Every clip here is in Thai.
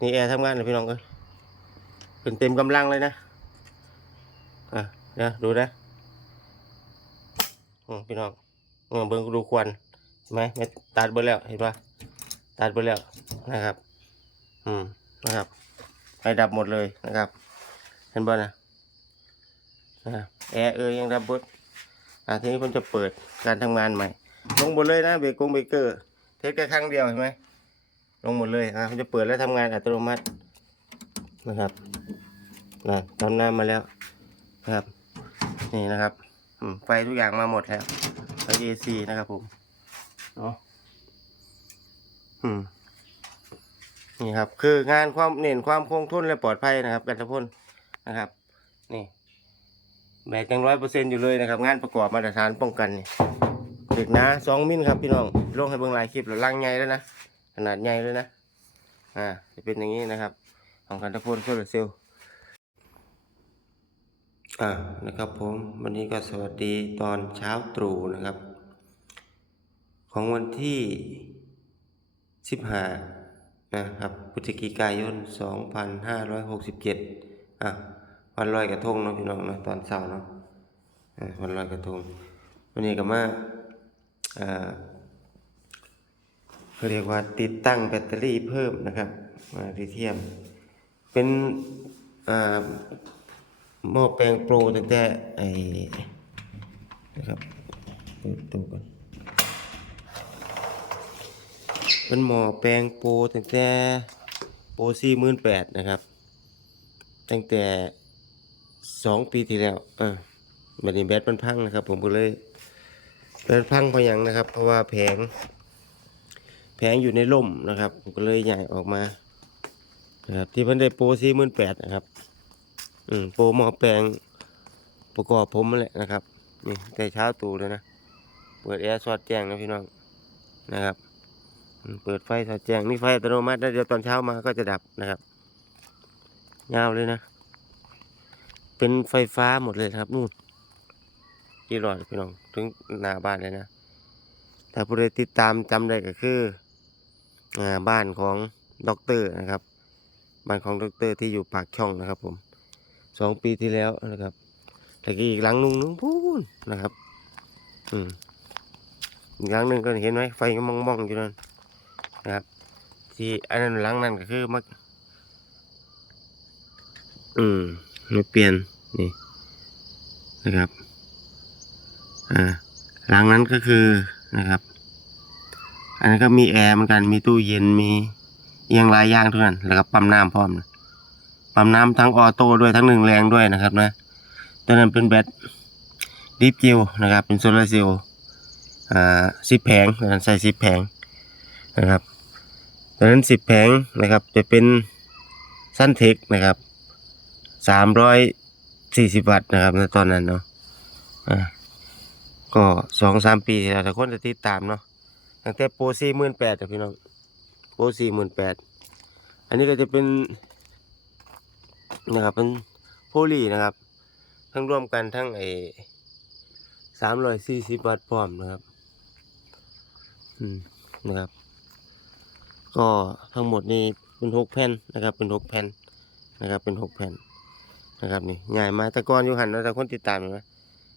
นี่แอร์ทำงานเลยพี่น้องเอ้ยเป็นเต็มกำลังเลยนะอะเดี๋ยวดูนะอืมพี่น้องเออเบิ่งดูควันเห็นไหมไม่ตัดเบิดแล้วเห็นปะตัดเบิดแล้วนะครับ อืมนะครับไฟดับหมดเลยนะครับ เห็นบ่นะนะแอร์เออยังดับเบิดอะทีนี้ผมจะเปิดการทำงานใหม่ ลงหมดเลยนะเบรกกงเบรกเกอร์เทสแค่ครั้งเดียวเห็นไหม ลงหมดเลยนะผมจะเปิดแล้วทำงานอัตโนมัตินะครับนะตอนหน้ามาแล้วนะครับ นี่นะครับไฟทุกอย่างมาหมดแล้วไฟ AC นะครับผมเนาะอืมนี่ครับ คืองานความเน้นความคงทนและปลอดภัยนะครับกันทพลนะครับ นี่แบตยังร้อยเปอร์เซ็นต์อยู่เลยนะครับ งานประกอบมาตรฐานป้องกันนี่เด็กนะสองมิลครับพี่น้องลงให้เบิ่งลายคลิปแล้วลังใหญ่แล้วนะ ขนาดใหญ่เลยนะ อ่า จะเป็นอย่างนี้นะครับ ของกันทพลโซลาร์เซลล์อ่า นะครับผม วันนี้ก็สวัสดีตอนเช้าตรู่นะครับ ของวันที่สิบห้านะครับพฤศจิกายนสองพันห้าร้อยหกสิบเจ็ดอะวันลอยกระทงเนาะพี่น้องเนาะตอนเช้าเนาะอ่าวันลอยกระทง วันนี้ก็มาอ่า เขาเรียกว่าติดตั้งแบตเตอรี่เพิ่มนะครับมาลิเทียม เป็นอ่าหม้อแปลงโปรตั้งแต่ไอ้นะครับเปิดตัวก่อนเป็นหม้อแปลงโปรตั้งแต่โปรสี่หมื่นแปดนะครับ ตั้งแต่สองปีที่แล้วอ่าบัดนี้แบตมันพังนะครับ ผมก็เลยแบตพังเพราะยังนะครับ เพราะว่าแผง แผงอยู่ในร่มนะครับผมก็เลยใหญ่ออกมานะครับที่เพิ่นได้โปรสี่หมื่นแปดนะครับ อืมโปรหม้อแปลงประกอบผมนั่นแหละนะครับนี่แต่เช้าตู่เลยนะ เปิดแอร์สอดแจ้งนะพี่น้องนะครับ เปิดไฟสอดแจ้งนี่ไฟอัตโนมัตินะเดี๋ยวตอนเช้ามาก็จะดับนะครับยาวเลยนะ เป็นไฟฟ้าหมดเลยครับนู่นกี่หลอดพี่น้องถึงหน้าบ้านเลยนะ ถ้าผู้ใดติดตามจำได้ก็คือ บ้านของด็อกเตอร์นะครับ บ้านของด็อกเตอร์ที่อยู่ปากช่องนะครับผมสองปีที่แล้วนะครับแต่ก็อีกหลังนึงนึงพูนนะครับ อืมอีกหลังหนึ่งก็เห็นไหมไฟก็มองมองๆอยู่นั่นนะครับ ที่อันนั้นหลังนั้นก็คือมักอืมมาเปลี่ยนนี่นะครับ อ่าหลังนั้นก็คือนะครับ อันนั้นก็มีแอร์เหมือนกัน มีตู้เย็น มีเอียงหลายอย่างทุกนั้นแล้วก็ปั๊มน้ำพร้อมนะปั๊มน้ำทั้งออโต้ด้วยทั้งหนึ่งแรงด้วยนะครับนะ ตัวนั้นเป็นแบตดิฟเจลนะครับ เป็นโซลาร์เซลล์อ่าสิบแผงตัวนั้นใส่สิบแผงนะครับ ตัวนั้นสิบแผงนะครับ จะเป็นสั้นเทคนะครับสามร้อยสี่สิบวัตต์นะครับในตอนนั้นเนาะ อ่า ก็สองสามปีแล้วแต่คนจะติดตามเนาะ ตั้งแต่โปรสี่หมื่นแปดพี่น้องโปรสี่หมื่นแปดอันนี้ก็จะเป็นนะครับเป็นโพลีนะครับ ทั้งร่วมกันทั้งไอสามร้อยสี่สิบวัตต์พร้อมนะครับอืมนะครับ ก็ทั้งหมดนี้เป็นหกแผ่นนะครับ เป็นหกแผ่นนะครับ เป็นหกแผ่นนะครับนี่ใหญ่มาแต่ก่อนอยู่หันเนาะแต่คนติดตามอยู่นะ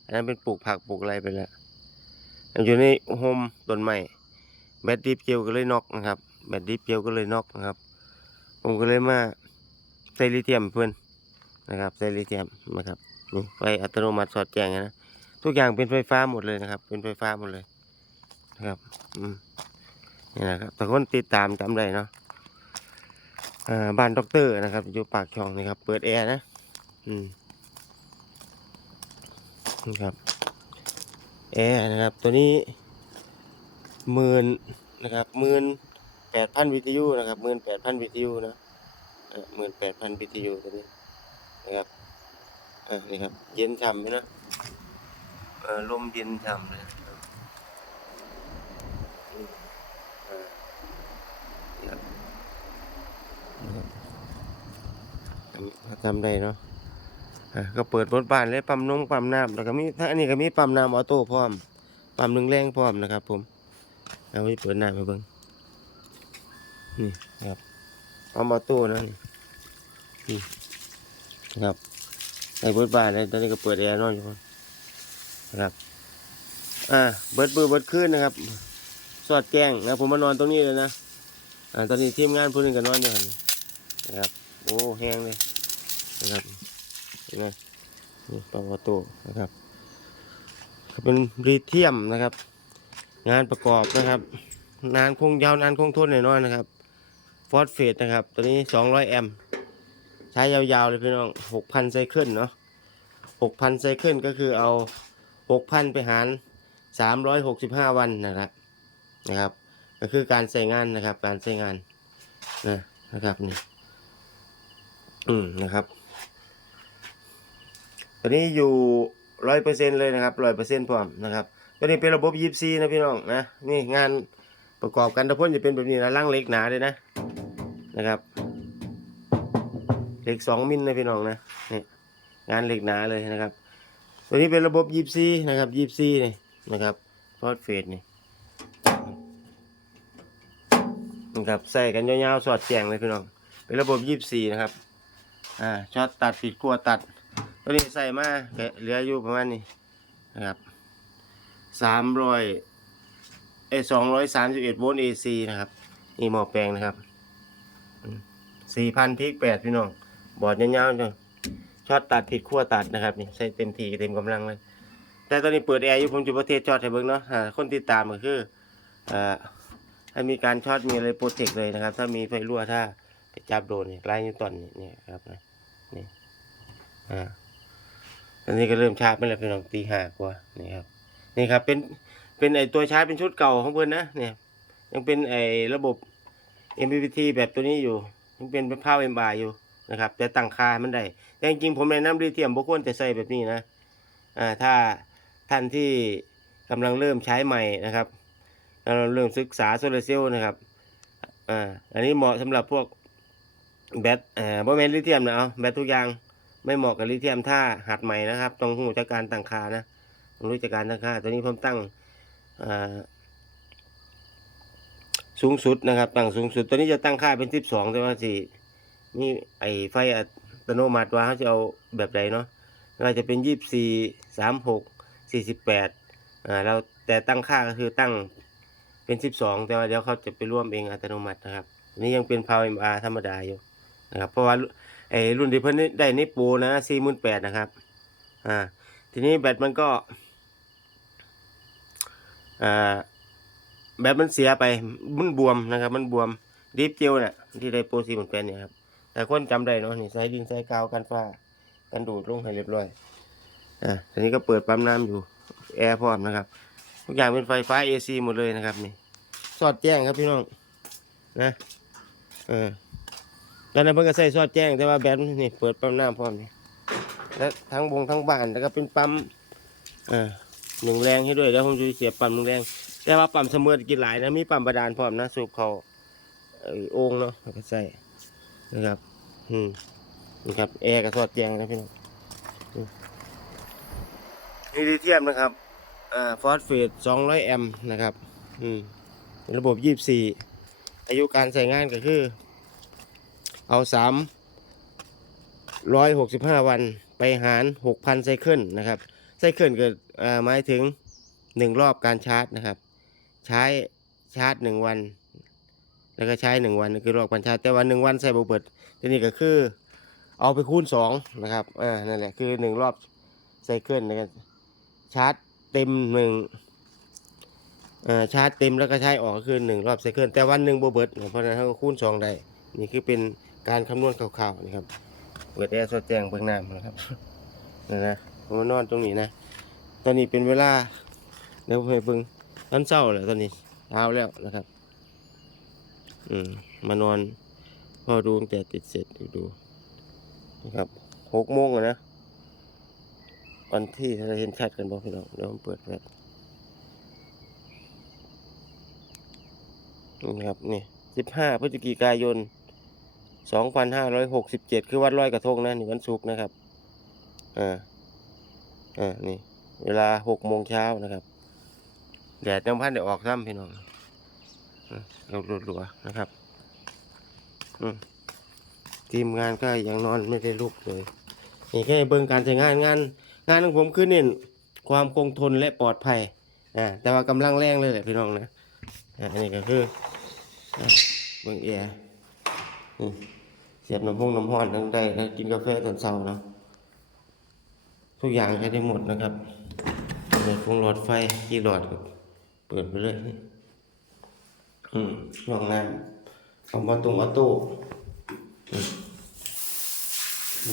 อันนั้นเป็นปลูกผักปลูกอะไรไปแล้วอันอยู่ในโฮมต้นไม้ แบตดิฟเจลก็เลยน็อกนะครับ แบตดิฟเจลก็เลยน็อกนะครับ ผมก็เลยมาใส่ลิเธียมเพื่อนนะครับใส่ลิเธียมนะครับนี่ไฟอัตโนมัติสอดแจ้งนะทุกอย่างเป็นไฟฟ้าหมดเลยนะครับ เป็นไฟฟ้าหมดเลยนะครับอืมนี่นะครับแต่คนติดตามจำได้เนาะบ้านด็อกเตอร์นะครับอยู่ปากช่องนะครับ เปิดแอร์นะ อืมนะครับแอร์นะครับ ตัวนี้ หมื่นนะครับหมื่นแปดพันวิทยุนะครับหมื่นแปดพันวิทยุนะหมื่นแปดพันวิทยุตัวนี้นะครับอ่านี่ครับ เย็นฉ่ำเลยนะเออลมเย็นฉ่ำเลยอืมอ่านี่ครับนะจำจำได้เนาะอะก็เปิดรถบ้านเลยปั๊มนงปั๊มน้ำแล้วก็มีถ้าอันนี้ก็มีปั๊มน้ำออโต้พร้อมปั๊มหนึ่งแรงพร้อมนะครับผม เอาไว้เปิดหน้ำมาเบิ่งนี่ครับเอามาตู้นะนี่นี่นะครับใส่เบิร์ดบ้านเลยตอนนี้ก็เปิดแอร์นอนอยู่คนครับอ่าเบิร์ดมือเบิร์ดคืนนะครับ สอดแจ้งนะผมมานอนตรงนี้เลยนะอ่าตอนนี้ทีมงานผู้หนึงก็นอนอยู่หันนะครับโอ้แห้งเลยนะครับเห็นไหมนี่ปาวโตนะครับเป็นรีเทียมนะครับ งานประกอบนะครับ นานคงยาวนานคงทนแน่นอนนะครับ ฟอสเฟตนะครับ ตัวนี้ 200 แอมป์ใช้ยาวๆเลยพี่น้อง 6,000 ไซเคิลเนาะ 6,000 ไซเคิลก็คือเอา 6,000 ไปหาร 365 วันนะครับนะครับ ก็คือการใช้งานนะครับ การใช้งานนะนะครับนี่อืมนะครับ ตัวนี้อยู่ร้อยเปอร์เซ็นเลยนะครับร้อยเปอร์เซ็นพร้อมนะครับ ตัวนี้เป็นระบบยีบซีนะพี่น้องนะนี่งานประกอบกันตะพ่นจะเป็นแบบนี้นะล่างเล็กหนาเลยนะนะครับเหล็กสองมิลนะพี่น้องนะนี่งานเหล็กหนาเลยนะครับ ตัวนี้เป็นระบบยีบซีนะครับยีบซีนี่นะครับพอดเฟสนี่นะครับใส่กันยาวๆสอดแจงเลยพี่น้องเป็นระบบยีบซีนะครับอ่าช็อตตัดปิดขั้วตัด ตัวนี้ใส่มาแกะเหลืออยู่ประมาณนี้นะครับ สามร้อยเอสองร้อยสามสิบเอ็ดโวลต์เอซีนะครับนี่หม้อแปลงนะครับสี่พันพิกแปดพี่น้องบอร์ดยาวๆจังช็อตตัดผิดขั้วตัดนะครับนี่ใช้เต็มทีเต็มกำลังเลย แต่ตอนนี้เปิดแอร์อยู่ผมจุประเทศช็อตให้เบิ่งเนาะคนติดตามก็คืออ่าถ้ามีการช็อตมีอะไรโปรเทคเลยนะครับ ถ้ามีไฟรั่วถ้าไปจับโดนนี่ไล่นิวตันนี่นี่ครับนะนี่อ่าตอนนี้ก็เริ่มชาร์จไปแล้วเป็นของตีห้ากว่านี่ครับ นี่ครับเป็นเป็นไอตัวใชาร์จเป็นชุดเก่าของเพื่อนนะเนี่ยยังเป็นไอระบบ MPPT แบบตัวนี้อยู่ยังเป็นเป็นภาพ MR อยู่นะครับแต่ตั้งค่ามันได้แต่จริงผมแนะนำลิเทียมบุคคลจะใส่แบบนี้นะอ่าถ้าท่านที่กำลังเริ่มใช้ใหม่นะครับกำลังเริ่มศึกษาโซลาร์เซลล์นะครับอ่าอันนี้เหมาะสำหรับพวกแบตอ่อบ่แม่นลิเทียมนะเอาแบตทุกอย่างไม่เหมาะกับลิเทียมถ้าหัดใหม่นะครับ ต้องรู้จักการตั้งค่านะ รู้จักการตั้งค่า ตัวนี้ผมตั้งสูงสุดนะครับ ตั้งสูงสุด ตัวนี้จะตั้งค่าเป็นสิบสองแต่ว่าสิมีไอไฟอัตโนมัติว่าเขาจะเอาแบบใดเนาะไม่ว่าจะเป็นยี่สิบสี่สามหกสี่สิบแปดอ่าเราแต่ตั้งค่าก็คือตั้งเป็นสิบสองแต่ว่าเดี๋ยวเขาจะไปร่วมเองอัตโนมัตินะครับนนี้ยังเป็น Power MR ธรรมดาอยู่นะครับเพราะว่าไอรุ่นที่เพิ่นได้ในโปรนะสี่หมื่นแปดนะครับอ่าทีนี้แบตมันก็ แบตมันเสียไปมันบวมนะครับ มันบวมดิฟเจลเนี่ยที่ได้โปรสี่หมื่นแปดเนี่ยครับแต่คนจำได้เนาะนี่ใส่ดินใส่กาวกันฟ้ากันดูดลงให้เรียบร้อยอ่าทีนี้ก็เปิดปั๊มน้ำอยู่แอร์พร้อมนะครับทุกอย่างเป็นไฟฟ้า AC หมดเลยนะครับนี่สอดแจ้งครับพี่น้องนะเออตอนนั้นเพิ่งก็ใส่ซอดแจ้งแต่ว่าแบตมันนี่เปิดปั๊มน้ำพร้อมนี่แล้วทั้งวงทั้งบ้านแล้วก็เป็นปั๊มอ่า หนึ่งแรงให้ด้วยแล้วผมจะเสียบปั๊มหนึ่งแรง แต่ว่าปั๊มเสมอกินหลายนะมีปั๊มบาดาลพร้อมนะสูบเขาเอ่อโอ่งเนาะก็ใส่นะครับอืมนี่ครับแอร์กับซอดแจงนะพี่น้องนี่ลิเทียมนะครับอ่าฟอสเฟต200แอมป์นะครับอืมเป็นระบบ24อายุการใช้งานก็คือ เอาสามร้อยหกสิบห้าวันไปหารหกพันไซเคิลนะครับ ไซเคิลเกิดหมายถึงหนึ่งรอบการชาร์จนะครับ ใช้ชาร์จหนึ่งวัน แล้วก็ใช้หนึ่งวันคือรอบการชาร์จแต่วันหนึ่งวันใส่บเบิดทีนี้ก็คือเอาไปคูณสองนะครับอ่านั่นแหละคือหนึ่งรอบไซเคิลนะครับชาร์จเต็มหนึ่งชาร์จเต็มแล้วก็ใช้ออกก็คือหนึ่งรอบไซเคิลแต่วันหนึ่งบเบิดเพราะนั้นเขาก็คูณสองได้นี่คือเป็นการคำนวณคร่าวๆนี่ครับเปิดแอร์สดแจ้งเบื้องหน้านะครับนี่นะ ผมมานอนตรงนี้นะ ตอนนี้เป็นเวลาเดี๋ยวผมไปเบิ่งตอนเช้าแล้วตอนนี้เช้าแล้วนะครับ อืมมานอนพอดูตั้งแต่ติดเสร็จดูดูนะครับหกโมงอะนะวันที่เราเห็นชัดกันบ่พี่น้องเดี๋ยวผมเปิดแฟลชนี่ครับนี่สิบห้าพฤศจิกายนสองพันห้าร้อยหกสิบเจ็ดคือวันลอยกระทงนะนี่วันศุกร์นะครับอ่า อ่านี่ เวลาหกโมงเช้านะครับ แดดยังพันเดี๋ยวออกซ้ำพี่น้องเรารัวๆนะครับ อืมทีมงานก็ยังนอนไม่ได้ลุกเลย นี่แค่เบิ่งการใช้งานงาน งานของผมคือเน้นความคงทนและปลอดภัย อ่า แต่ว่ากำลังแรงเลยแหละพี่น้องนะ อ่าอันนี้ก็คือเบิ่งแอร์นี่เสียบน้ำพงน้ำห้อนทั้งได้แล้วกินกาแฟตอนเช้าเนาะ ทุกอย่างใช้ได้หมดนะครับเปิดฟงหลอดไฟกี่หลอดก็เปิดไปเลยอืมช่วงนั้นของประตูออโต้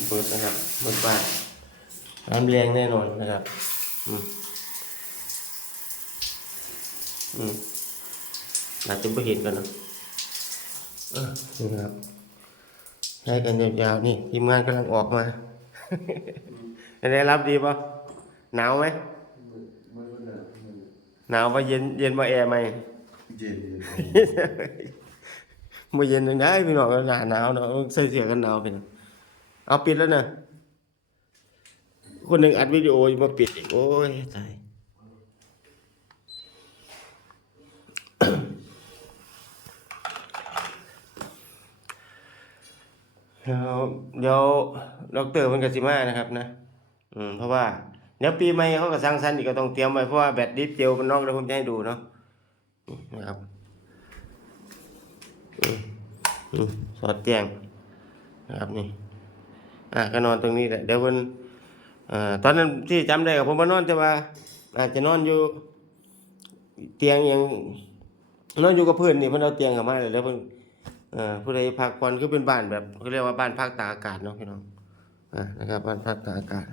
เปิดนะครับเปิดบ้านน้ำแรงแน่นอนนะครับ อืมอืมอาจจะไม่เห็นกันนะเออนะครับให้กันยาวๆนี่ทีมงานกำลังออกมา ได้รับดีปะหนาวไหมหนาวปะเย็นเย็นมาแอร์ไหมเย็นมาเย็นยังไงพี่น้องก็หนาหนาวเนาะใส่เสื้อกันหนาวไปเนาะเอาปิดแล้วนะคนหนึ่งอัดวิดีโออยู่มาปิดอีกโอ้ยตายเดี๋ยวเดี๋ยวดอกเตอร์มันก็สิมานะครับนะ อืมเพราะว่าเดี๋ยวปีใหม่เขาก็สร้างสรรค์อีกก็ต้องเตรียมไว้เพราะว่าแบตดิสเจลมันนอกแล้วผมจะให้ดูเนาะนะครับอืมอืมสอดแจ้งนะครับนี่อะก็นอนตรงนี้แหละเดี๋ยวมันอ่าตอนนั้นที่จำได้กับผมมานอนแต่ว่า อาจจะนอนอยู่ เตียงยังนอนอยู่กับเพื่อนนี่เพิ่นเอาเตียงเข้ามาแล้วเพิ่นเอ่อผู้ใดพักผ่อนคือเป็นบ้านแบบเขาเรียกว่าบ้านพักตากอากาศเนาะพี่น้อง นะครับบ้านพักตากอากาศ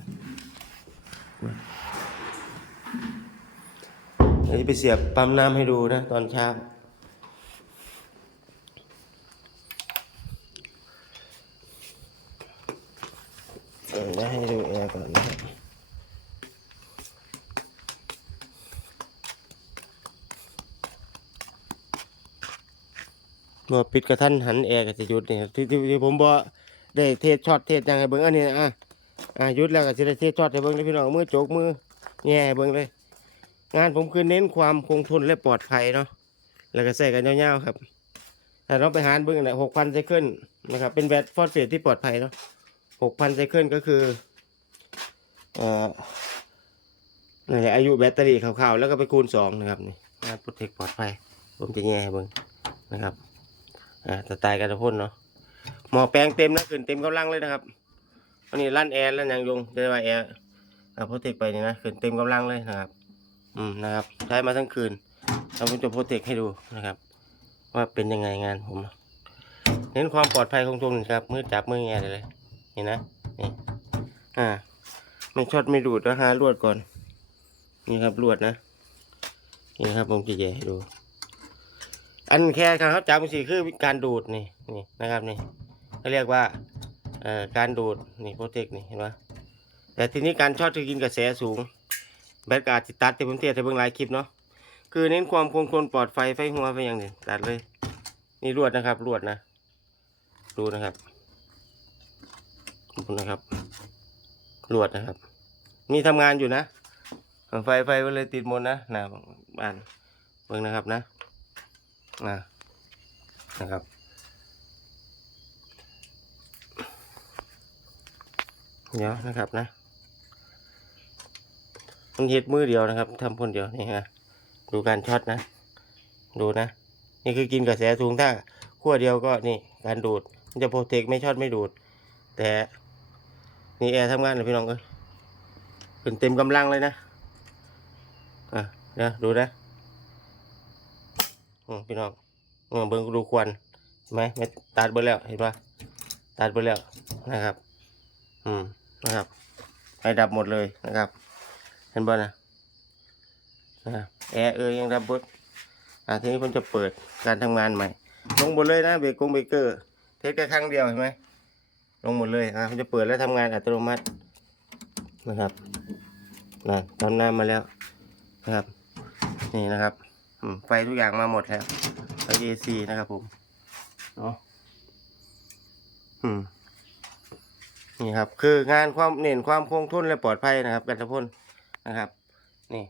เดี๋ยวจะไปเสียบปั๊มน้ำให้ดูนะ ตอนเช้าเออได้ให้ดูแอร์ก่อนนะครับเมื่อปิดกระทันหันแอร์ก็จะหยุดเนี่ที่ที่ที่ผมบอก ได้เทสช็อตเทสยังไงเบิ้งอันนี้นะอะอะหยุดแล้วก็จะได้เทสช็อตให้เบิ้งเลยพี่น้องมือโจกมือแง่เบิ้งเลย งานผมคือเน้นความคงทนและปลอดภัยเนาะแล้วก็ใส่กันยาวๆครับถ้าเราไปหารเบิ้งนะหกพันไซเคิลนะครับเป็นแบตฟอสเฟตที่ปลอดภัยเนาะหกพันไซเคิลก็คือเอ่อนั่นอายุแบตเตอรี่คร่าวๆแล้วก็ไปคูณสองนะครับนี่งานโปรเทคปลอดภัยผมจะแง่เบิ้งนะครับอ่าสไตล์กันพ่นเนาะ หมอแปลงเต็มนะขึ้นเต็มกำลังเลยนะครับวันนี้ลั่นแอร์ลั่นยางยงจะได้ว่าแอร์อ่าโปรเทคไปนี่นะขึ้นเต็มกำลังเลยนะครับ อืมนะครับใช้มาทั้งคืนแล้วผมจะโปรเทคให้ดูนะครับ ว่าเป็นยังไงงานผมเน้นความปลอดภัยของตรงนี้ครับมือจับมือแงได้เลยเห็นนะนี่อ่าไม่ช็อตไม่ดูดนะฮะลวดก่อนนี่ครับลวดนะนี่ครับผมจะแย่ให้ดู อันแค่การเขาจับมันสิคือการดูดนี่นี่นะครับนี่ เขาเรียกว่าการดูดนี่โปรเทคนี่เห็นไหมแต่ทีนี้การช็อตคือกินกระแสสูง แบตกาจจะตัดที่ผมเทียบในเบื้องหลายคลิปเนาะคือเน้นความคงทนปลอดไฟไฟหัวไฟอย่างนี้ตัดเลย นี่รวดนะครับรวดนะ ดูนะครับดูนะครับรวดนะครับ มีทำงานอยู่นะ ไฟไฟก็เลยติดหมดนะนะบ้านเบิ่งนะครับนะนะนะครับ เดี๋ยวนะครับนะมันเฮ็ดมือเดียวนะครับทำคนเดียวนี่ฮะดูการช็อตนะ ดูนะ นี่คือกินกระแสสูงถ้าขั้วเดียวก็นี่การดูดมันจะโปรเทคไม่ช็อตไม่ดูด แต่นี่แอร์ทำงานเลยพี่น้องเอ้ยขึ้นเต็มกำลังเลยนะอะเดี๋ยวดูนะอืมพี่น้องอืมเบิ่งดูควันไหมไม่ตัดเบิ่แล้วเห็นปะตัดเบิ่แล้วนะครับ อืม นะครับไฟดับหมดเลยนะครับ เห็นบ่นะนะแอร์เอยยังดับเบิดอ่าทีนี้ผมจะเปิดการทำงานใหม่ ลงหมดเลยนะเบรกกงเบรกเกอร์ เทสแค่ครั้งเดียวเห็นไหมลงหมดเลยอ่าผมจะเปิดแล้วทำงานอัตโนมัตินะครับนะตอนน้ำมาแล้วนะครับ นี่นะครับไฟทุกอย่างมาหมดแล้วไฟ AC นะครับผมเนาะอืม นี่ครับ คืองานความเน้นความคงทนและปลอดภัยนะครับกันทพลนะครับ นี่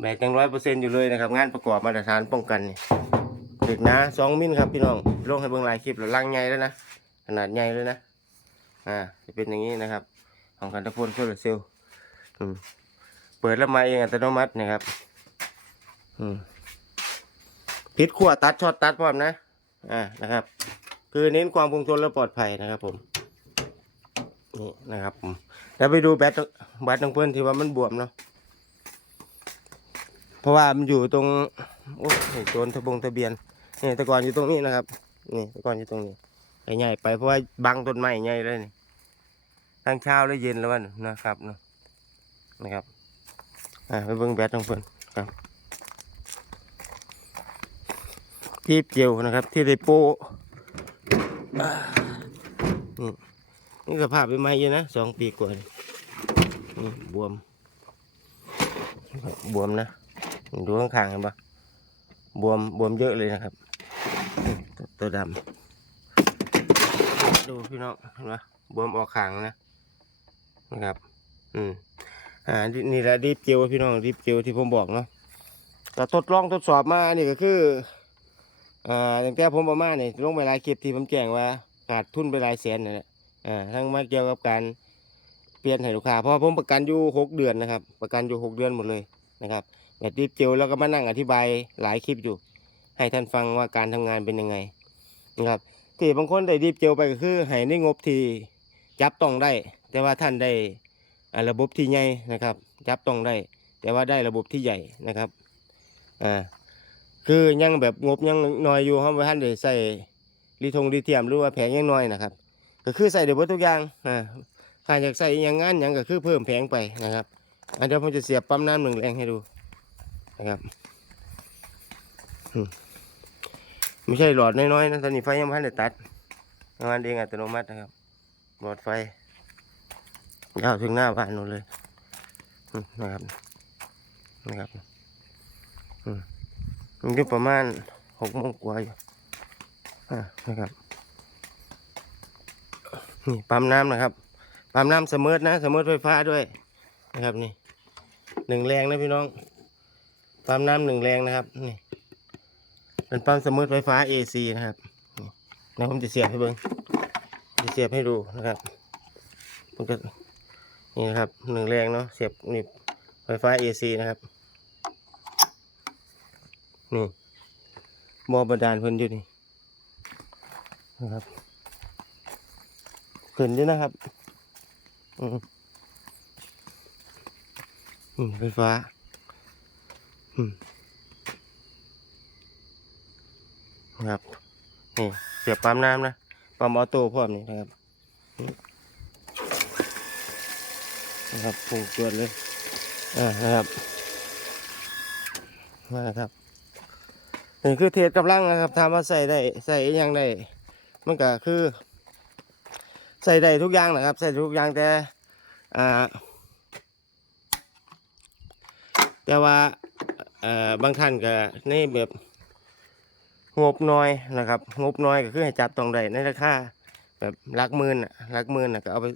แบกยังร้อยเปอร์เซ็นอยู่เลยนะครับ งานประกอบมาตรฐานป้องกันนี่เด็กนะสองมิลครับพี่น้องลงให้เบิ่งลายคลิปแล้วลังใหญ่แล้วนะขนาดใหญ่เลยนะอ่าจะเป็นอย่างนี้นะครับ ของกันตะพลโซลาร์เซลล์เปิดแล้วมาเองอัตโนมัตินะครับอืมพิษขั้วตัดช็อตตัดพร้อมนะอ่านะครับ คือเน้นความคงทนและปลอดภัยนะครับผม นี่นะครับผมแล้วไปดูแบตแบตของเพื่อนที่ว่ามันบวมเนาะเพราะว่ามันอยู่ตรงโอ้ยโซนทะบงทะเบียนนี่ต่ก่อนอยู่ตรงนี้นะครับนี่ต่ก่อนอยู่ตรงนี้ไอ้ใหญ่ไปเพราะว่าบังต้นไม้ใหญ่เลยนี่ทั้งเช้าและเย็นแล้วนนะครับเนาะนะครับอ่าไปเบิ่งแบตของเพิ่อนครับที่เกี่ยวนะครับ ที่ได้โปะอ่านี่ นี่สภาพเป็นไม้เยอะนะสองปีกว่านี่บวม บวมนะดูข้างๆเห็นปะบวมบวมเยอะเลยนะครับ ตัวดำดูพี่น้องเห็นปะบวมออกขางนะนะครับ อืมอ่านี่แหละรีบเจียวพี่น้องรีบเจียวที่ผมบอกเนาะแต่ทดลองทดสอบมานี่ก็คืออ่าตั้งแต่ผมประมาณนี่ลงไปหลายคลิปที่ผมแจ้งว่าขาดทุนไปหลายแสนนั่แหละ อ่าทั้งมาเกี่ยวกับการเปลี่ยนให้ลูกค้าเพราะผมประกันอยู่หกเดือนนะครับ ประกันอยู่หกเดือนหมดเลยนะครับแบบรีบเจียวแล้วก็มานั่งอธิบายหลายคลิปอยู่ ให้ท่านฟังว่าการทำงานเป็นยังไงนะครับที่บางคนได้รีบเจียวไปก็คือให้ในงบที่จับต้องได้ แต่ว่าท่านได้ระบบที่ใหญ่นะครับ จับต้องได้ แต่ว่าได้ระบบที่ใหญ่นะครับอ่าคือยังแบบงบยังน้อยอยู่เพราะว่าท่านได้ใส่รีทงรีเทียมหรือว่าแผงยังน้อยนะครับ ก็คือใส่ได้หมดทุกอย่างอ่าถ้าอยากใส่อยังงั้นหยังก็คือเพิ่มแผงไปนะครับอันเดี๋ยวผมจะเสียบปั๊มน้ำหนึ่งแรงให้ดูนะครับไม่ใช่หลอดน้อยๆนะตอนนี้ไฟยังไม่ทันได้ตัดทำงานเองอัตโนมัตินะครับ หลอดไฟยาวถึงหน้าบ้านนู่นเลยนะครับนะครับมันอยู่ประมาณหกโมงกว่าอยู่นะครับ นี่ปั๊มน้ำนะครับ ปั๊มน้ำเสมอนะเสมอไฟฟ้าด้วยนะครับนี่หนึ่งแรงนะพี่น้อง ปั๊มน้ำหนึ่งแรงนะครับนี่เป็นปั๊มเสมอไฟฟ้า AC นะครับนี่แล้วผมจะเสียบให้เบิ้งจะเสียบให้ดูนะครับมันก็นี่นะครับหนึ่งแรงเนาะเสียบนี่ไฟฟ้า AC นะครับนี่หมอบาดาลเพิ่นอยู่นี่นะครับ ขึ้นด้วยนะครับอืมอืมไฟฟ้า อืมนะครับนี่เสียบปั๊มน้ำนะปั๊มออโต้พร้อมนี่นะครับนะครับผูกเกิดเลยอ่านะครับนะครับนี่คือเทสกำลังนะครับทำมาใส่ได้ใส่อหยังได้มันก็คือ ใส่ได้ทุกอย่างนะครับใส่ทุกอย่างแต่อ่าแต่ว่าเอ่อบางท่านก็ในแบบงบน้อยนะครับงบน้อยก็คือให้จับต้องได้ในราคาแบบลักหมื่นลักหมื่นก็เอาไป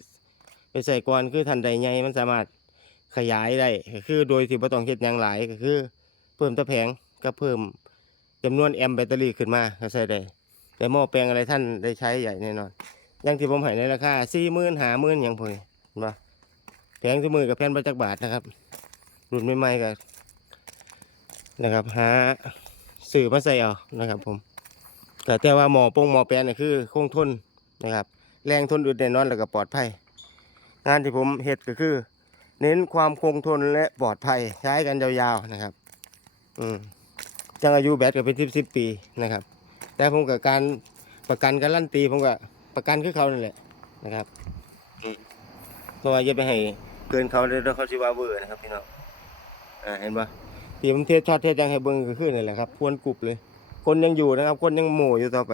ไปใส่ก่อนคือทันใดใหญ่มันสามารถขยายได้ก็คือโดยที่บ่ต้องเฮ็ดหยังหลายก็คือ เพิ่มตะแผงก็เพิ่มจำนวนแอมป์แบตเตอรี่ขึ้นมาก็ใส่ได้แต่หม้อแปลงอะไรท่านได้ใช้ใหญ่แน่นอน อย่างที่ผมให้ในราคาสี่หมื่นหาหมื่นอย่างพวกนี้เห็นปะแผงทุกมือกับแผ่นประจักษ์บาทนะครับรุ่นใหม่ๆก็นะครับหาสื่อมาใส่เอานะครับผมแต่แต่ว่าหมอปงหมอแปลงนี่คือคงทนนะครับ แรงทนอึดแน่นอนแล้วก็ปลอดภัย งานที่ผมเฮ็ดก็คือ เน้นความคงทนและปลอดภัยใช้กันยาวๆนะครับ อืมจังอายุแบตก็เป็นสิบสิบปีนะครับ แต่ผมกับการประกันการลั่นตีผมก็ ประกันคือเขานั่นแหละนะครับอืมเพราะว่าอย่าไปให้เกินเขาเลยแล้วเขาสิว่าเวอร์นะครับพี่น้องอ่าเห็นปะที่ผมเทสช็อตเทสยังให้เบิ่งก็คือนี่แหละครับควรกรุบเลย คนยังอยู่นะครับ คนยังโหม่อยู่ต่อไป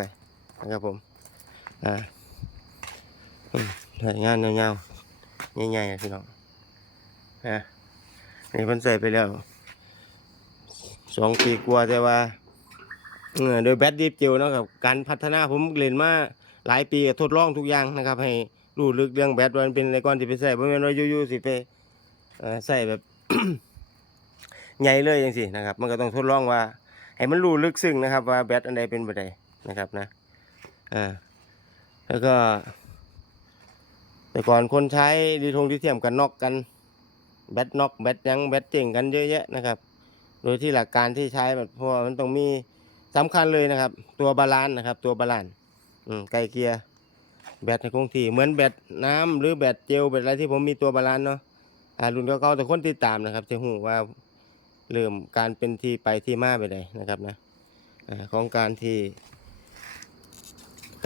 นะครับผมอ่าอืมถ่ายงานยาวๆใหญ่ๆอะพี่น้องนะนี่เพิ่นใส่ไปแล้วสองปีกว่าแต่ว่าเออโดยแบตดีฟเจลเนาะครับการพัฒนาผมเรียนมา หลายปีก็ทดลองทุกอย่างนะครับ ให้รู้ลึกเรื่องแบตว่ามันเป็นอะไรก่อนที่ไปใส่เพราะงั้นว่าอยู่ๆสิไปใส่แบบใหญ่เลยจังสินะครับ มันก็ต้องทดลองว่า ให้มันรู้ลึกซึ้งนะครับ ว่าแบตอันใดเป็นแบบใดนะครับนะอ่าแล้วก็ แต่ก่อนคนใช้ดีทงดีเทียมกันนอกกันแบตนอกแบตยังแบตเจ๋งกันเยอะแยะนะครับ โดยที่หลักการที่ใช้แบบเพราะมันต้องมีสำคัญเลยนะครับ ตัวบาลานซ์นะครับ ตัวบาลานซ์ อืมไกลเกลียร์แบตในคงที่เหมือนแบตน้ำหรือแบตเจลแบตอะไรที่ผมมีตัวบาลานซ์เนาะอ่ารุ่นเก่าๆแต่คนติดตามนะครับจะหูว่าเริ่มการเป็นที่ไปที่มาไปไดนะครับนะอ่าของการที่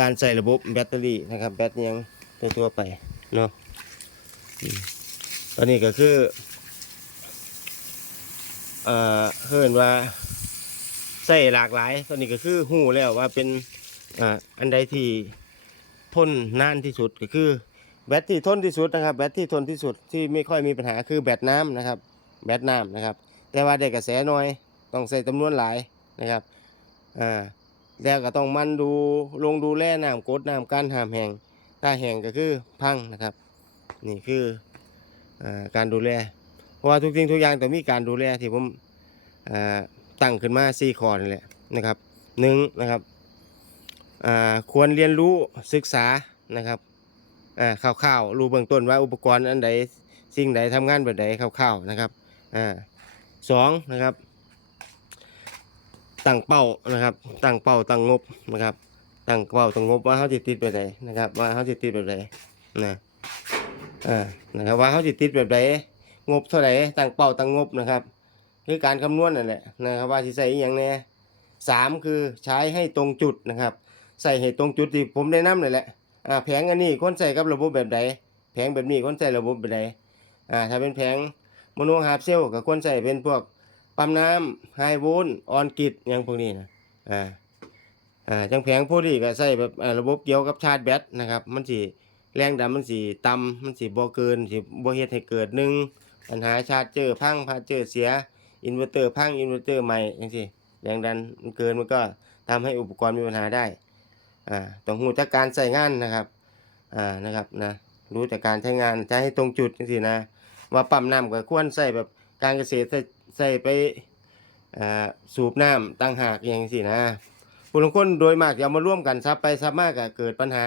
การใส่ระบบแบตเตอรี่นะครับ แบตยังตัวตัวไปเนาะตอนนี้ก็คือเอ่อเฮิ่นว่าใส่หลากหลาย ตอนนี้ก็คือหูแล้วว่าเป็น อ่าอันใดที่ทนนานที่สุดก็คือ แบตที่ทนที่สุดนะครับ แบตที่ทนที่สุดที่ไม่ค่อยมีปัญหาคือแบตน้ำนะครับ แบตน้ำนะครับ แต่ว่าได้กระแสน้อยต้องใส่จำนวนหลายนะครับอ่าแล้วก็ต้องมันดูลงดูแลน้ำกดน้ำกันห้ามแห้งถ้าแห้งก็คือพังนะครับ นี่คืออาการดูแล เพราะว่าทุกสิ่งทุกอย่างต้องมีการดูแลที่ผมอ่าตั้งขึ้นมาสี่ข้อนี่แหละนะครับหนึ่งนะครับ ควรเรียนรู้ศึกษานะครับอ่าคร่าวๆรู้เบื้องต้นว่าอุปกรณ์อันใดสิ่งใดทำงานแบบใดคร่าวๆนะครับอสองนะครับตั้งเป้านะครับตั้งเป้าตั้งงบนะครับตั้งเป้าตั้งงบว่าเขาจะติดแบบใดนะครับว่าเขาจะติดแบบใดนะอ่านะครับว่าเขาจะติดแบบใดงบเท่าไหร่ตั้งเป้าตั้งงบนะครับคือการคำนวณนั่นแหละนะครับว่าสิใส่อย่างแน่สามคือใช้ให้ตรงจุดนะครับ ใส่ให้ตรงจุดที่ผมได้นำนั่นแหละอ่าแผงอันนี้คนใส่กับระบบแบบใดแผงแบบนี้คนใส่ระบบแบบใดอ่าถ้าเป็นแผงโมโนฮาร์เซลก็ควรใส่เป็นพวกปั๊มน้ำไฮโวลต์ออนกิดอย่างพวกนี้นะอ่าอ่าจังแผงพวกนี้ก็ใส่แบบระบบเกี่ยวกับชาร์จแบตนะครับ มันสิแรงดันมันสิต่ำมันสิบ่เกินสิบ่เฮ็ดให้เกิดหนึ่งปัญหาชาร์จเจอพังพาร์จเจอเสียอินเวอร์เตอร์พังอินเวอร์เตอร์ใหม่อย่างที่แรงดันมันเกินมันก็ทำให้อุปกรณ์มีปัญหาได้ อ่าต้องรู้จักการใส่งานนะครับอ่านะครับนะรู้จักการใช้งานใช้ให้ตรงจุดจังซี่นะว่าปั๊มน้ำก็ควรใส่แบบการเกษตรใส่ใส่ไปอ่าสูบน้ำตั้งหากอย่างซี่นะผู้ลงคนโดยมากจะเอามาร่วมกันซับไปซับมากก็เกิดปัญหา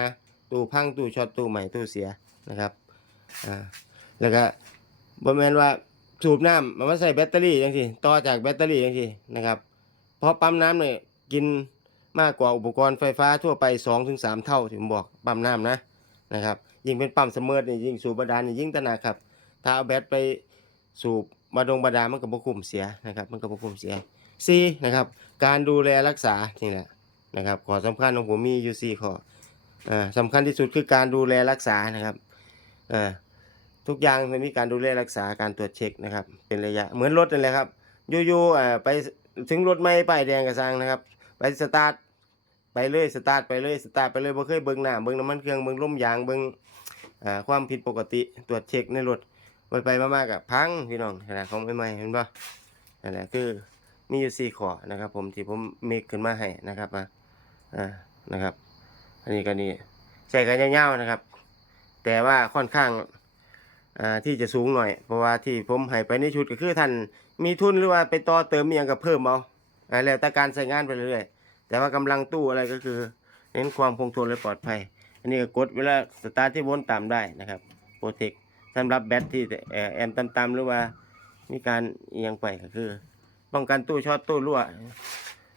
ตู้พังตู้ช็อตตู้ใหม่ตู้เสียนะครับอ่าแล้วก็บ่แมนว่าสูบน้ำมันมาใส่แบตเตอรี่จังซี่ต่อจากแบตเตอรี่จังซี่นะครับเพราะปั๊มน้ำเนี่ยกิน มากกว่าอุปกรณ์ไฟฟ้าทั่วไป 2-3 เท่าที่ผมบอกปั๊มน้ำนะนะครับยิ่งเป็นปั๊มเสมอเนี่ยยิ่งสูบบาดาลนี่ยิ่งตระหนักครับ ถ้าเอาแบตไปสูบบาดงบาดาลมันก็บ่คุ้มเสียนะครับ มันก็บ่คุ้มเสีย C นะครับ การดูแลรักษานี่แหละนะครับข้อสำคัญของผมมีอยู่4ข้ออ่าสำคัญที่สุดคือการดูแลรักษานะครับอ่าทุกอย่างมันมีการดูแลรักษาการตรวจเช็คนะครับ เป็นระยะเหมือนรถนั่นแหละครับอยู่ๆอ่าไปถึงรถไม่ป้ายแดงกระซังนะครับ ไปสตาร์ทไปเลยสตาร์ทไปเลยสตาร์ทไปเลยบ่เคยเบิ่งหน้าเบิ่งน้ำมันเครื่องเบิ่งลมยางเบิ่งอ่าความผิดปกติตรวจเช็คในรถไปไปๆมากๆกับพังพี่น้องขนาดของใหม่ๆเห็นป่ะนั่นแหละคือมีอยู่สี่ขอนะครับ ผมที่ผมเมคขึ้นมาให้นะครับอ่าอ่านะครับ อันนี้ก็นี่ใส่กันยาวๆนะครับ แต่ว่าค่อนข้างอ่าที่จะสูงหน่อย เพราะว่าที่ผมให้ไปในชุดก็คือท่านมีทุนหรือว่าไปต่อเติมอย่างกับเพิ่มเอาอ่าแล้วแต่การใช้งานไปเรื่อย แต่ว่ากำลังตู้อะไรก็คือเน้นความคงทนและปลอดภัย อันนี้ก็กดเวลาสตาร์ทที่วนต่ำได้นะครับโปรเทคสำหรับแบตที่เอ่อแอมต่ำๆหรือว่ามีการเอียงไปก็คือ ป้องกันตู้ช็อตตู้รั่ว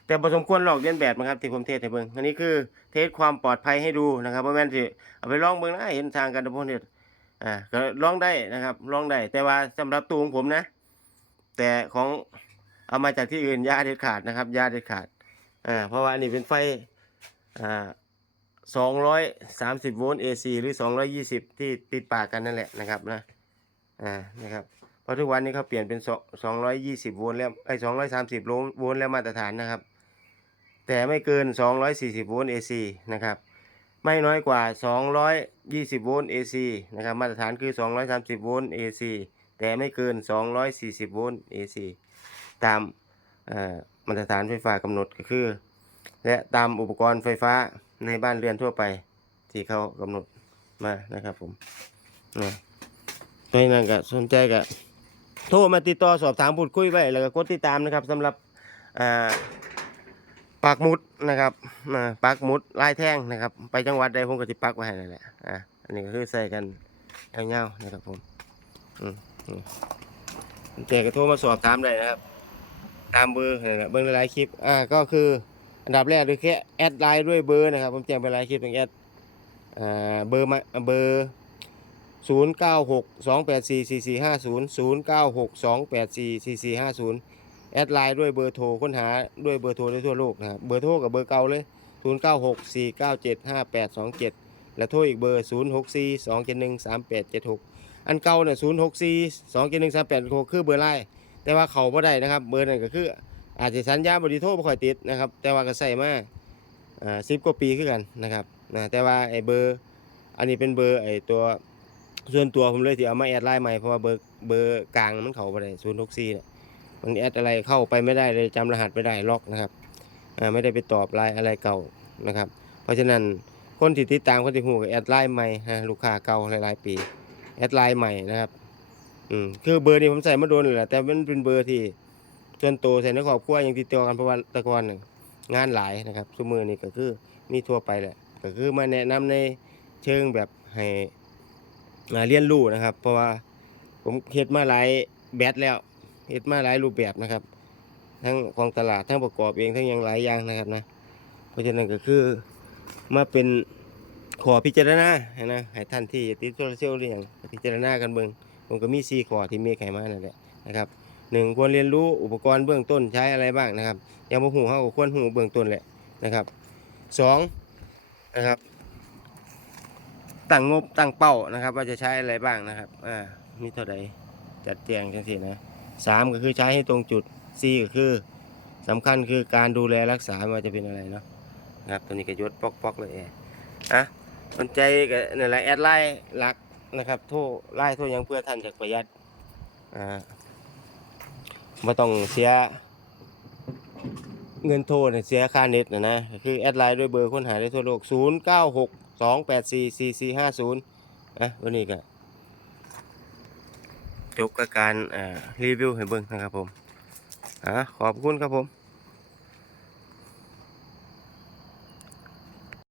แต่พอสมควรหลอกเลียนแบบนะครับที่ผมเทสให้เบิ่งอันนี้คือเทสความปลอดภัยให้ดูนะครับเพราะแม่นสิเอาไปลองเบิ่งนะเห็นทางกันทุกคนเนี่ยอ่าก็ลองได้นะครับลองได้ แต่ว่าสำหรับตัวของผมนะ แต่ของเอามาจากที่อื่นยาเด็ดขาดนะครับยาเด็ดขาด อ่าเพราะว่าอันนี้เป็นไฟอ่าสองร้อยสามสิบโวลต์ AC หรือสองร้อยี่สิบที่ติดปากกันนั่นแหละนะครับนะอ่านะครับเพราะทุกวันนี้เขาเปลี่ยนเป็นสองร้อยยี่สิบโวลต์แล้วไอ้สองร้อยสามสิบโวลต์แล้วมาตรฐานนะครับ แต่ไม่เกินสองร้อยสี่สิบโวลต์ AC นะครับไม่น้อยกว่า 220 โวลต์ AC นะครับ มาตรฐานคือ 230 โวลต์ AC แต่ไม่เกิน 240 โวลต์ AC ตามอ่อ มาตรฐานไฟฟ้ากำหนดก็คือ และตามอุปกรณ์ไฟฟ้าในบ้านเรือนทั่วไป ที่เขากำหนดมานะครับผมนะตัวนั้นก็สนใจก็โทรมาติดต่อสอบถามพูดคุยไว้แล้วก็กดติดตามนะครับสำหรับอ่าปักมุดนะครับอ่าปักมุดลายแท่งนะครับ ไปจังหวัดใดผมก็สิปักไว้ให้นั่นแหละอ่าอันนี้ก็คือใส่กันเงาๆนะครับผมอืมอืมแต่ก็โทรมาสอบถามได้นะครับ ตามเบอร์นี่นะเบอร์ในไลน์คลิปอ่าก็คืออันดับแรกคือแค่แอดไลน์ด้วยเบอร์นะครับผมแจ้งไปไลน์คลิปตรงแอดอ่าเบอร์มาเบอร์ศูนย์เก้าหกสองแปดสี่สี่สี่ห้าศูนย์ศูนย์เก้าหกสองแปดสี่สี่สี่ห้าศูนย์แอดไลน์ด้วยเบอร์โทรค้นหาด้วยเบอร์โทรได้ทั่วโลกนะครับเบอร์โทรกับเบอร์เก่าเลยศูนย์เก้าหกสี่เก้าเจ็ดห้าแปดสองเจ็ดและโทรอีกเบอร์ศูนย์หกสี่สองเจ็ดหนึ่งสามแปดเจ็ดหกอันเก่าเนี่ยศูนย์หกสี่สองเจ็ดหนึ่งสามแปดหกคือเบอร์ไลน์ แต่ว่าเขาบ่ได้นะครับ เบอร์นั่นก็คือ อาจจะสัญญาบริโทรบ่ค่อยติดนะครับ แต่ว่าก็ใส่มาอ่าสิบกว่าปีขึ้นกันนะครับนะแต่ว่าไอ้เบอร์ อันนี้เป็นเบอร์ไอ้ตัวส่วนตัวผมเลยที่เอามาแอดไลน์ใหม่เพราะว่าเบอร์เบอร์กลางมันเข้าไปได้ศูนย์หกสี่เนี่ยมันแอดอะไรเข้าไปไม่ได้เลยจำรหัสไม่ได้ล็อกนะครับอ่าไม่ได้ไปตอบไลน์อะไรเก่านะครับ เพราะฉะนั้นคนที่ติดตามคนที่หูก็แอดไลน์ใหม่ฮะลูกค้าเก่าหลายๆปีแอดไลน์ใหม่นะครับ อืมคือเบอร์นี้ผมใส่มาโดนเลยแหละแต่มันเป็นเบอร์ที่ส่วนตัวใส่ในครอบครัวยังติดต่อกันเพราะว่าตะกอนน่ะงานหลายนะครับสมือนี่ก็คือมีทั่วไปแหละก็คือมาแนะนำในเชิงแบบให้มาเรียนรู้นะครับ เพราะว่าผมเฮ็ดมาหลายแบตแล้วเฮ็ดมาหลายรูปแบบนะครับ ทั้งของตลาดทั้งประกอบเองทั้งยังหลายอย่างนะครับนะ เพราะฉะนั้นก็คือมาเป็นขอพิจารณาให้นะให้ท่านที่ติดโซลาร์เซลล์หรือหยังพิจารณากันเบิ่ง ผมก็มี4ข้อที่มีไขมานั่นแหละนะครับหนึ่งควรเรียนรู้อุปกรณ์เบื้องต้นใช้อะไรบ้างนะครับยังบ่หูเฮาก็ควรหูเบื้องต้นแหละนะครับสองนะครับตั้งงบตั้งเป้านะครับ ว่าจะใช้อะไรบ้างนะครับอ่ามีเท่าใดจัดแจงจังซี่นะสามก็คือใช้ให้ตรงจุดสี่ก็คือสำคัญคือการดูแลรักษาว่าจะเป็นอะไรเนาะนะครับตัวนี้ก็ยศปอกๆเลยอร์อะสนใจก็นั่นแหละแอดไลน์หลัก นะครับ โทรไลน์โทรหยังเพื่อท่านจะประหยัดอ่าไม่ต้องเสียเงินโทรเนี่ยเสียค่าเน็ตนะนะคือแอดไลน์ด้วยเบอร์ค้นหาได้ทั่วโลก 0 9 6 2 8 4 4 4 5 0นะวันนี้ก็จบกับการรีวิวให้เบิ่งนะครับผมอ่าขอบคุณครับผม